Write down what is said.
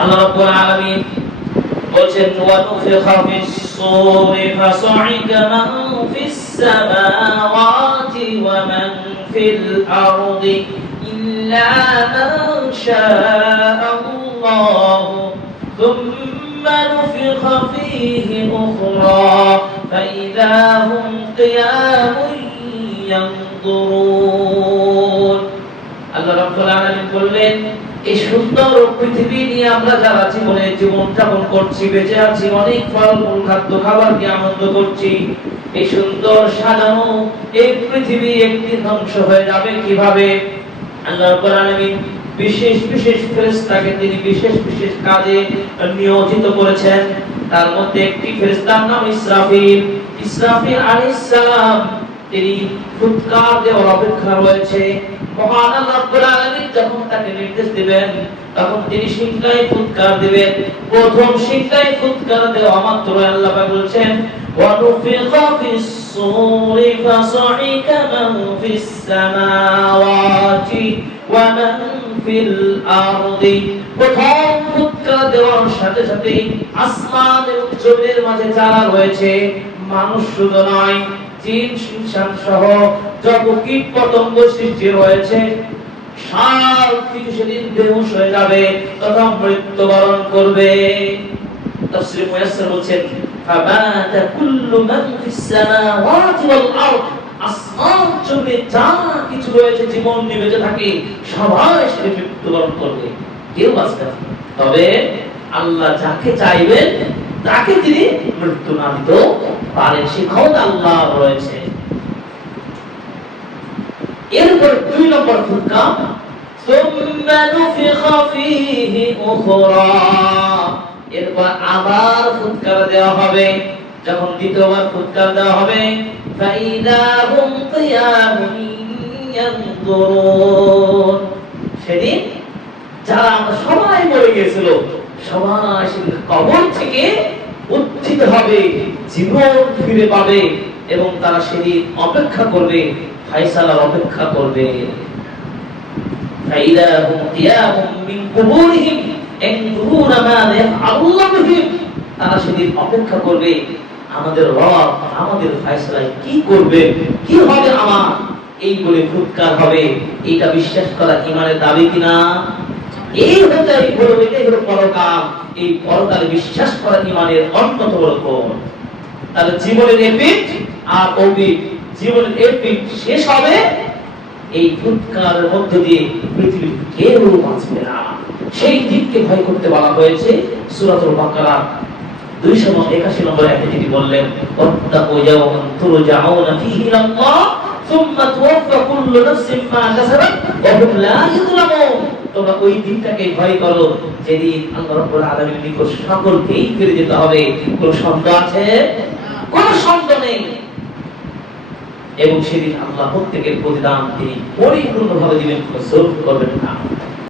আল্লাহ রাব্বুল আলামিন বলছেন ওয়ানুফিখা ফিস সূরি ফাসাইকা মান ফিস সামাওয়াতি ওয়া মান ফিল আরদি ইল্লা মান শাআ আল্লাহ ثم نفخ فيه أخرى فإذا هم قيام ينظرون আল্লাহ রাব্বুল আলামিন বললেন এই সুন্দর পৃথিবী নিয়ে আমরা যারা জীবনে জীবন যাপন করছি, বেঁচে আছি, অনেক ফল, মূল খাদ্য, খাবার দিয়ে আনন্দ করছি, এই সুন্দর সাজানো এই পৃথিবী একদিন ধ্বংস হয়ে যাবে কীভাবে? বিশেষ বিশেষ ফেরেশতাকে তিনি বিশেষ বিশেষ কাজে নিয়োজিত করেছেন। তার মধ্যে একটি ফেরেশতার নাম ইসরাফিল। ইসরাফিল আলাইহিস সালাম তিনি ফুৎকার দেওয়ার অপেক্ষা রয়েছে মহান আল্লাহ রাব্বুল আলামিন যখন তাকে নির্দেশ দিবেন তখন তিনি সিংহায় ফুৎকার দিবেন প্রথম সিংহায় ফুৎকার দেওয়া মাত্র আল্লাহ পাক বলছেন وَنُفِخَ فِي الصُّورِ فَصَعِقَ مَن فِي السَّمَاوَاتِ وَمَن فِي الْأَرْضِ প্রথম ফুৎকার দেওয়ার সাথে সাথে আসমান এবং জমিনের মাঝে যারা রয়েছে মানুষ শুধু নয় জিন ইনসান সহ যত কীট পতঙ্গ সৃষ্টি রয়েছে। সব কিছু সেদিন বেহুশ হয়ে যাবে, তথা মৃত্যুবরণ করবে। তাফসীর মুয়াসসির বলছেন, ফাবাতা কুল্লু মান ফিস সামাওয়াতি ওয়াল আরদ আসমান জমিনে যা কিছু রয়েছে, জীবন নিয়ে থাকে, সবাই সেটা মৃত্যুবরণ করবে। কেউ বাঁচবে তবে আল্লাহ যাকে চাইবেন তাকে তিনি মৃত্যু না পারেন সে ক্ষমতা আল্লাহ রয়েছে। এরপর দুই নম্বর ফুটকা এরপর আবার ফুৎকার দেওয়া হবে। যখন দ্বিতীয়বার ফুৎকার দেওয়া হবে সেদিন যারা সবাই মরে গেছিল, সবাই কবর থেকে জীবিত হবে, জীবন ফিরে পাবে এবং তারা সেদিন অপেক্ষা করবে, ফাইসালার অপেক্ষা করবে। তারা সেদিন অপেক্ষা করবে, আমাদের রব, আমাদের ফাইসলায় কি করবে, কি হবে আমার? এই বলে ফুৎকার হবে। এটা বিশ্বাস করা ইমানের দাবি কিনা? এই হচ্ছে এই হলো এটাই হলো পরকাল এই পরকালে বিশ্বাস করা ইমানের অন্যতম বড় তাহলে জীবনের এপিট আর অবিট জীবনের এপিট শেষ হবে এই ফুৎকারের মধ্য দিয়ে পৃথিবীর কেউ বাঁচবে না। সেই দিককে ভয় করতে বলা হয়েছে সূরাতুল বাকারা। 281 নম্বর আয়াতে তিনি বললেন, ওয়াত্তাকু ইয়াওমান তুরজাউনা ফীহি ইলাল্লাহ, সুম্মা তুওয়াফা কুল্লু নাফসিন মা কাসাবাত, ওয়া হুম লা ইউযলামুন তোমরা ওই দিনটাকে ভয় করো যেদিন আল্লাহ রাব্বুল আলামিন নিকট সকলকেই ফিরে যেতে হবে। কোন শব্দ আছে? কোন শব্দ নেই। এবং সেদিন আল্লাহ প্রত্যেকের প্রতিদান তিনি পরিপূর্ণভাবে দিবেন, কোনো করবেন না।